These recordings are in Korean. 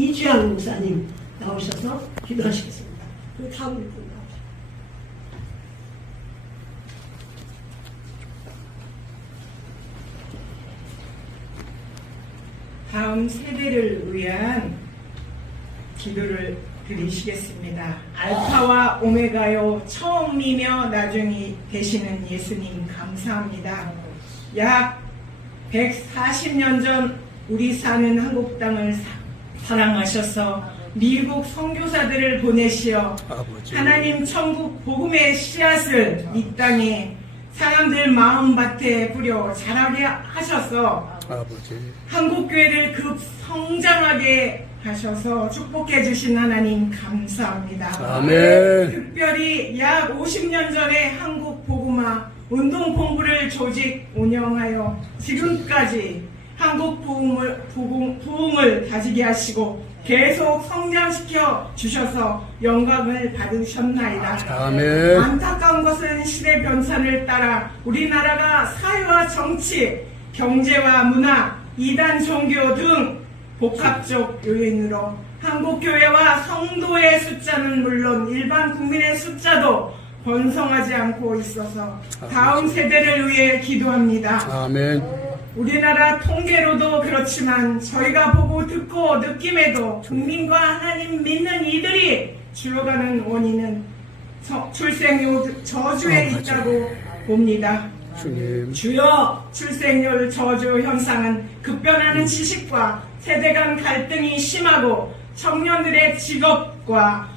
이주양 목사님 나오셔서 기도하시겠습니다. 그 다음 분 나오죠. 다음 세대를 위한 기도를 드리시겠습니다. 알파와 오메가요 처음이며 나중이 되시는 예수님 감사합니다. 약 140년 전 우리 사는 한국 땅을 사- 사랑하셔서 미국 선교사들을 보내시어 아버지. 하나님 천국 복음의 씨앗을 이 땅에 사람들 마음밭에 뿌려 자라게 하셔서 아버지. 한국 교회를 급 성장하게 하셔서 축복해 주신 하나님 감사합니다. 아멘. 특별히 약 50년 전에 한국 복음화 운동 본부를 조직 운영하여 지금까지 한국 부흥을, 부흥, 부흥을 다지게 하시고 계속 성장시켜 주셔서 영광을 받으셨나이다. 아멘. 안타까운 것은 시대 변찬을 따라 우리나라가 사회와 정치, 경제와 문화, 이단 종교 등 복합적 요인으로 한국 교회와 성도의 숫자는 물론 일반 국민의 숫자도 번성하지 않고 있어서 다음 세대를 위해 기도합니다. 아멘. 우리나라 통계로도 그렇지만 저희가 보고 듣고 느낌에도 국민과 하나님 믿는 이들이 죽어가는 원인은 저- 출생률 저주에 어, 맞아요. 있다고 봅니다. 주님. 주요 출생률 저주 현상은 급변하는 지식과 세대 간 갈등이 심하고 청년들의 직업과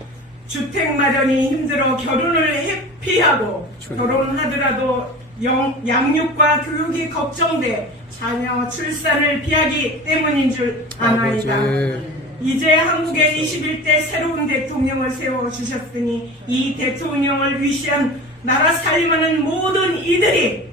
주택 마련이 힘들어 결혼을 회피하고. 결혼하더라도 영- 양육과 교육이 걱정돼 자녀 출산을 피하기 때문인 줄 아나이다. 아버지. 이제 한국의 21대 새로운 대통령을 세워주셨으니 이 대통령을 위시한 나라 살림하는 모든 이들이.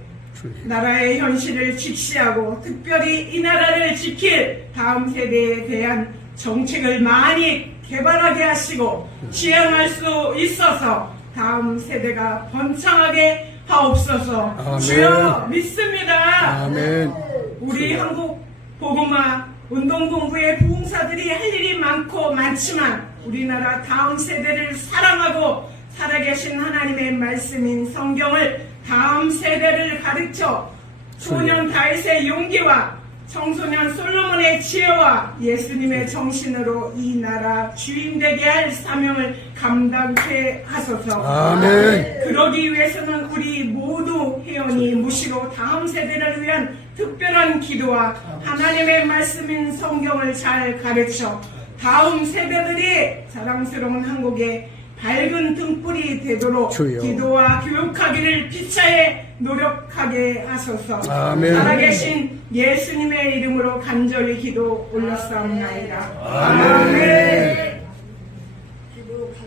나라의 현실을 직시하고 특별히 이 나라를 지킬 다음 세대에 대한 정책을 많이 개발하게 하시고 시행할 수 있어서 다음 세대가 번창하게 하옵소서 아멘. 주여 믿습니다. 아멘. 우리 한국 복음화 운동본부의 부흥사들이 할 일이 많고 많지만 우리나라 다음 세대를 사랑하고 살아계신 하나님의 말씀인 성경을 다음 세대를 가르쳐 소년 다윗의 용기와 청소년 솔로몬의 지혜와 예수님의 정신으로 이 나라 주인 되게 할 사명을 감당케 하소서. 아멘. 그러기 위해서는 우리 모두 회원이 무시로 다음 세대를 위한 특별한 기도와 하나님의 말씀인 성경을 잘 가르쳐 다음 세대들이 자랑스러운 한국의 밝은 등불이 되도록 주여. 기도와 교육하기를 피차에 노력하게 하소서. 아멘. 살아계신 예수님의 이름으로 간절히 기도 올렸사옵나이다. 아멘. পুরো